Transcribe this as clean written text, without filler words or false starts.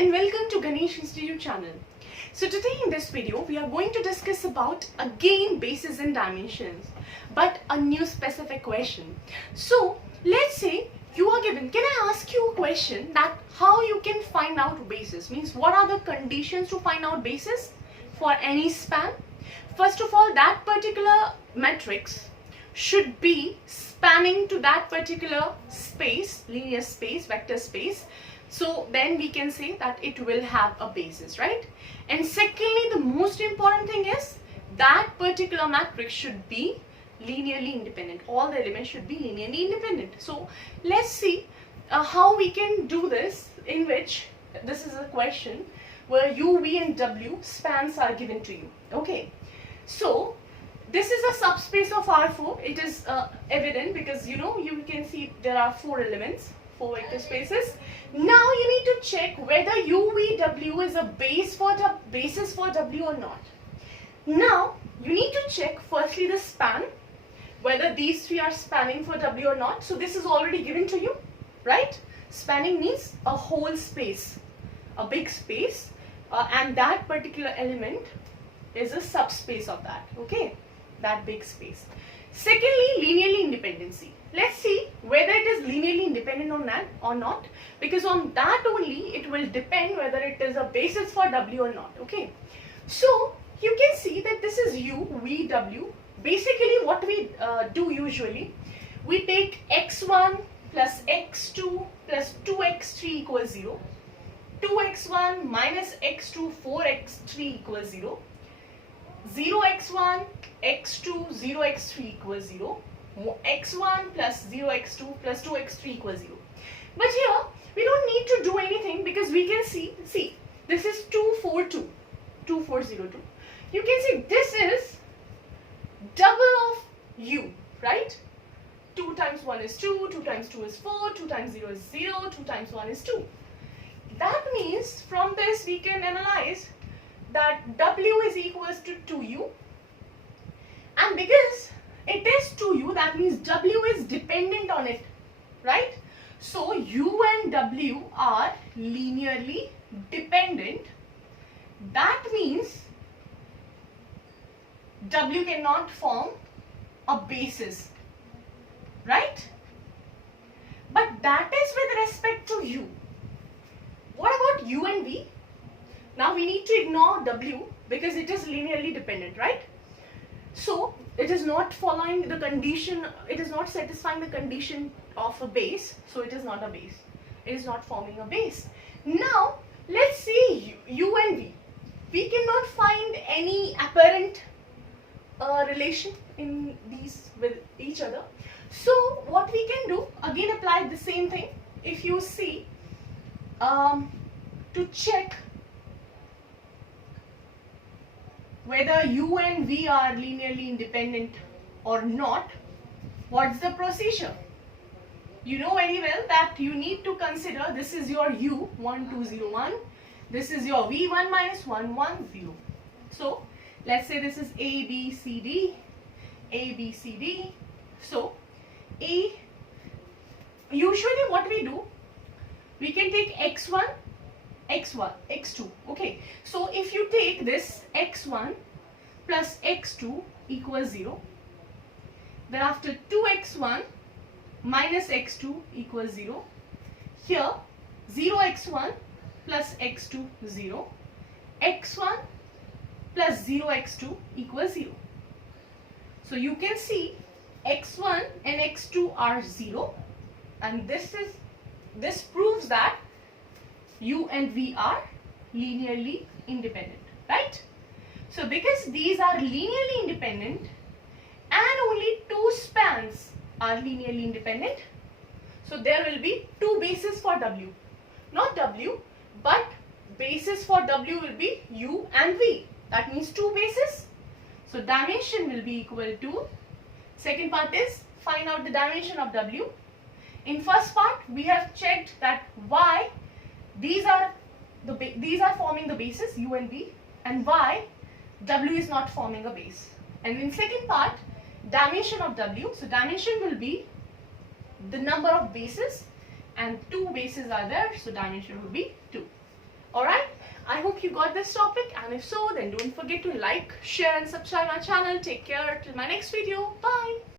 and welcome to Ganesh Institute channel. So today in this video we are going to discuss about again bases and dimensions, but a new specific question. So let's say you are given, can I ask you a question that how you can find out bases, means what are the conditions to find out bases for any span? First of all, that particular matrix should be spanning to that particular space, linear space, vector space. So then we can say that it will have a basis, right? And secondly, the most important thing is that particular matrix should be linearly independent. All the elements should be linearly independent. So let's see how we can do this, in which this is a question where u, v and w spans are given to you. Okay, so this is a subspace of R4. It is evident because you can see there are 4 elements, 4 vector spaces. Now you need to check whether u, v, w is a basis for w or not. Now you need to check firstly the span, whether these 3 are spanning for w or not. So this is already given to you, right? Spanning means a whole space, a big space, and that particular element is a subspace of that, okay, that big space. Secondly, linearly independency. Let's see whether it is linearly independent or not, because on that only it will depend whether it is a basis for w or not. Okay, so you can see that this is u, v, w. Basically what we do usually, we take x1 plus x2 plus 2x3 equals 0, 2x1 minus x2 4x3 equals 0, 0x1 x2 0x3 equals 0, x1 plus 0x2 plus 2x3 equals 0. But here we don't need to do anything because we can see this is 242, 2402. You can see this is double of u, right? 2 times 1 is 2, 2 times 2 is 4, 2 times 0 is 0, 2 times 1 is 2. That means from this we can analyze that w is equals to 2u, and because it is 2u, that means w is dependent on it, right? So u and w are linearly dependent. That means w cannot form a basis, right? But that is with respect to u. What about u and v? Now we need to ignore w because it is linearly dependent, right? So it is not following the condition, it is not satisfying the condition of a base, so it is not a base. It is not forming a base. Now let's see u and v. We cannot find any apparent relation in these with each other. So what we can do, again apply the same thing. If you see, to check whether u and v are linearly independent or not, what's the procedure? You know very well that you need to consider this is your u, 1, 2, 0, 1. This is your v, 1 minus 1, 1, 0. So let's say this is A, B, C, D, A, B, C, D. So A, usually what we do, we can take x1, x1, x2. Okay, so if you take this x1 plus x2 equals 0, then after 2x1 minus x2 equals 0, here 0x1 plus x2 0, x1 plus 0x2 equals 0. So you can see x1 and x2 are 0, and this proves that u and v are linearly independent, right? So because these are linearly independent and only 2 spans are linearly independent, so there will be 2 bases for w. Not w, but basis for w will be u and v. That means 2 bases. So dimension will be equal to, second part is find out the dimension of w. In first part we have checked that why these are forming the basis u and v, and why w is not forming a base. And in second part, dimension of w. So dimension will be the number of bases, and 2 bases are there, so dimension will be 2. Alright, I hope you got this topic, and if so, then don't forget to like, share and subscribe my channel. Take care till my next video. Bye.